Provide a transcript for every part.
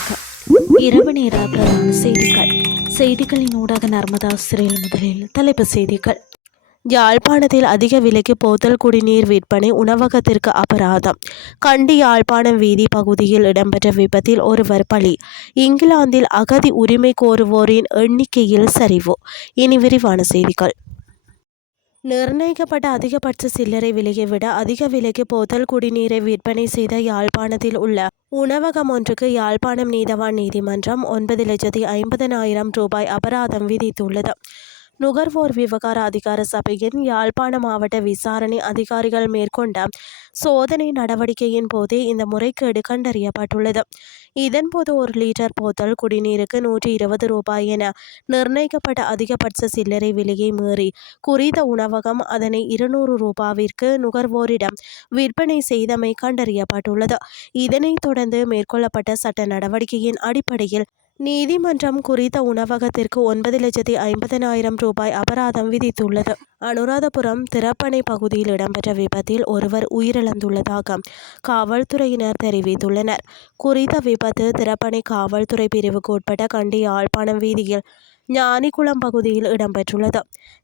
வணக்கம். இரவு நேர பிரதான செய்திகள். செய்திகளின் ஊடாக நர்மதா சிறையில் முதலில் தலைப்புச் செய்திகள். யாழ்ப்பாணத்தில் அதிக விலைக்கு போத்தல் குடிநீர் விற்பனை, உணவகத்திற்கு அபராதம். கண்டி யாழ்ப்பாணம் வீதி பகுதியில் இடம்பெற்ற விபத்தில் ஒருவர் பலி. இங்கிலாந்தில் அகதி உரிமை கோருவோரின் எண்ணிக்கையில் சரிவு. இனி விரிவான செய்திகள். நிர்ணயிக்கப்பட்ட அதிகபட்ச சில்லறை விலையை விட அதிக விலைக்கு போத்தல் குடிநீரை விற்பனை செய்த யாழ்ப்பாணத்தில் உள்ள உணவகம் ஒன்றுக்கு யாழ்ப்பாணம் நீதவான் நீதிமன்றம் 9,50,000 ரூபாய் அபராதம் விதித்துள்ளது. நுகர்வோர் விவகார அதிகார சபையின் யாழ்ப்பாண மாவட்ட விசாரணை அதிகாரிகள் மேற்கொண்ட சோதனை நடவடிக்கையின் போதே இந்த முறைகேடு கண்டறியப்பட்டுள்ளது. இதன்போது 1 லிட்டர் போத்தல் குடிநீருக்கு 120 ரூபாய் என நிர்ணயிக்கப்பட்ட அதிகபட்ச சில்லறை விலையை மீறி குறித்த உணவகம் அதனை 200 ரூபாவிற்கு நுகர்வோரிடம் விற்பனை செய்தமை கண்டறியப்பட்டுள்ளது. இதனைத் தொடர்ந்து மேற்கொள்ளப்பட்ட சட்ட நடவடிக்கையின் அடிப்படையில் நீதிமன்றம் குறித்த உணவகத்திற்கு 9,50,000 ரூபாய் அபராதம் விதித்துள்ளது. அனுராதபுரம் திறப்பனை பகுதியில் இடம்பெற்ற விபத்தில் ஒருவர் உயிரிழந்துள்ளதாக காவல்துறையினர் தெரிவித்துள்ளனர். குறித்த விபத்து திறப்பனை காவல்துறை பிரிவுக்கு உட்பட்ட கண்டி யாழ்ப்பாணம் வீதியில் ஞானிக்குளம் பகுதியில் இடம்பெற்றுள்ளது.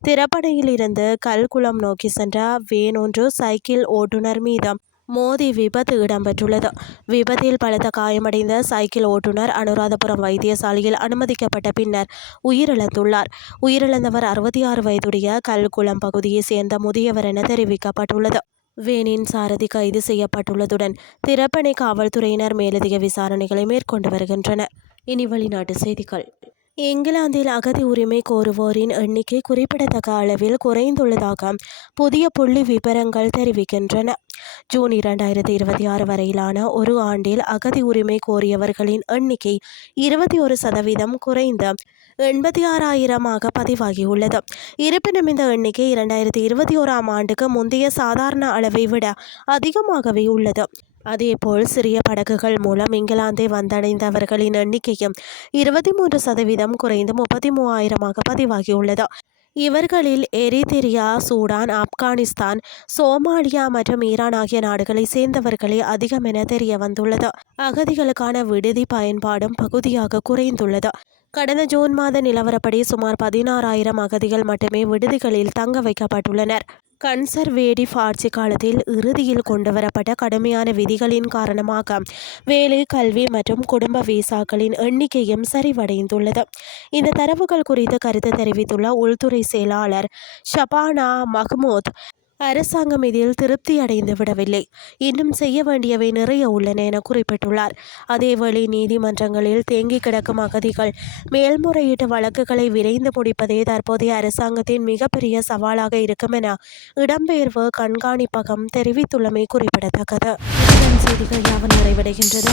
திறப்பனையில் இருந்து கல்குளம் நோக்கி சென்ற வேன் ஒன்று சைக்கிள் ஓட்டுநர் மீது மோதி விபத்து இடம்பெற்றுள்ளது. விபத்தில் பலத்த காயமடைந்த சைக்கிள் ஓட்டுநர் அனுராதபுரம் வைத்தியசாலையில் அனுமதிக்கப்பட்ட பின்னர் உயிரிழந்துள்ளார். உயிரிழந்தவர் 66 வயதுடைய கல்குளம் பகுதியைச் சேர்ந்த முதியவர் என தெரிவிக்கப்பட்டுள்ளது. வேனின் சாரதி கைது செய்யப்பட்டுள்ளதுடன் திறப்பனை காவல்துறையினர் மேலதிக விசாரணைகளை மேற்கொண்டு வருகின்றனர். இனி வெளிநாட்டு செய்திகள். இங்கிலாந்தில் அகதி உரிமை கோருவோரின் எண்ணிக்கை குறிப்பிடத்தக்க அளவில் குறைந்துள்ளதாக புதிய புள்ளி விபரங்கள் தெரிவிக்கின்றன. ஜூன் 2026 வரையிலான ஒரு ஆண்டில் அகதி உரிமை கோரியவர்களின் எண்ணிக்கை 21% குறைந்து 86,000 பதிவாகியுள்ளது. இருப்பினும் இந்த எண்ணிக்கை 2021 ஆண்டுக்கு முந்தைய சாதாரண அளவை விட அதிகமாகவே உள்ளது. அதேபோல் சிறிய படகுகள் மூலம் இங்கிலாந்தை வந்தடைந்தவர்களின் எண்ணிக்கையும் 23% குறைந்து 33,000 பதிவாகியுள்ளது. இவர்களில் எரித்திரியா, சூடான், ஆப்கானிஸ்தான், சோமாலியா மற்றும் ஈரான் ஆகிய நாடுகளை சேர்ந்தவர்களே அதிகம் என தெரிய வந்துள்ளது. அகதிகளுக்கான விடுதி பயன்பாடும் பகுதியாக குறைந்துள்ளது. கடந்த ஜூன் மாத நிலவரப்படி சுமார் 16,000 அகதிகள் மட்டுமே விடுதிகளில் தங்க வைக்கப்பட்டுள்ளனர். கன்சர்வேடிவ் ஆட்சி காலத்தில் இறுதியில் கொண்டுவரப்பட்ட கடுமையான விதிகளின் காரணமாக வேலை, கல்வி மற்றும் குடும்ப விசாக்களின் எண்ணிக்கையும் சரிவடைந்துள்ளது. இந்த தரவுகள் குறித்து கருத்து தெரிவித்துள்ள உள்துறை செயலாளர் ஷபானா மஹ்மூத், அரசாங்கம் இதில் திருப்தி அடைந்து விடவில்லை, இன்னும் செய்ய வேண்டியவை நிறைய உள்ளன என குறிப்பிட்டுள்ளார். அதேவேளை நீதிமன்றங்களில் தேங்கி கிடக்கும் அகதிகள் மேல்முறையீட்டு வழக்குகளை விரைந்து முடிப்பதே தற்போதைய அரசாங்கத்தின் மிகப்பெரிய சவாலாக இருக்கும் என இடம்பெயர்வு கண்காணிப்பகம் தெரிவித்துள்ளமை குறிப்பிடத்தக்கது. செய்திகள் யாவும் நிறைவடைகின்றது.